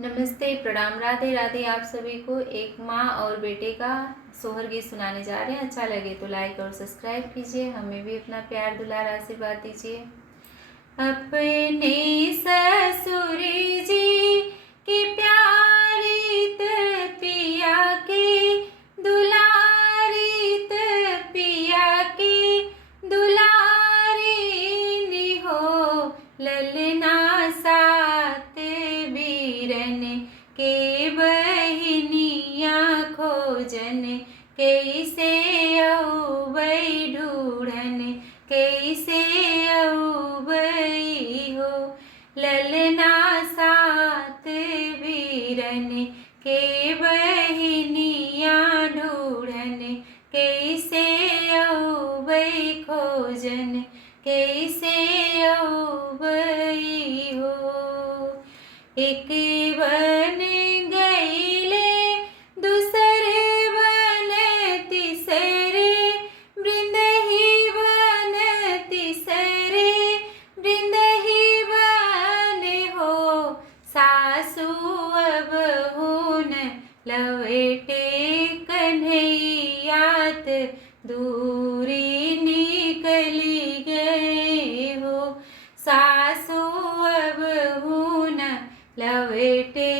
नमस्ते, प्रणाम, राधे राधे। आप सभी को एक माँ और बेटे का सोहर गीत सुनाने जा रहे हैं। अच्छा लगे तो लाइक और सब्सक्राइब कीजिए। हमें भी अपना प्यार दुलार आशीर्वाद दीजिए। अपने ससुर जी की प्यारीत पिया के दुलारीत पिया के दुलारी हो ललना सात बीरन के बहिनिया खोजन कैसे औबई ढूढ़न कैसे औबई हो ललना सात बीरन के बहिनिया ढूढ़न कैसे औबई खोजन कैसे औबई हो। एक बन गईले दूसर बन तीसरे वृंद ही बन तीसरे वृंद ही बन हो सासु अब हुन लवेटे कन्हैयात दूरी निकली गए हो सासु अब हुन लवेटे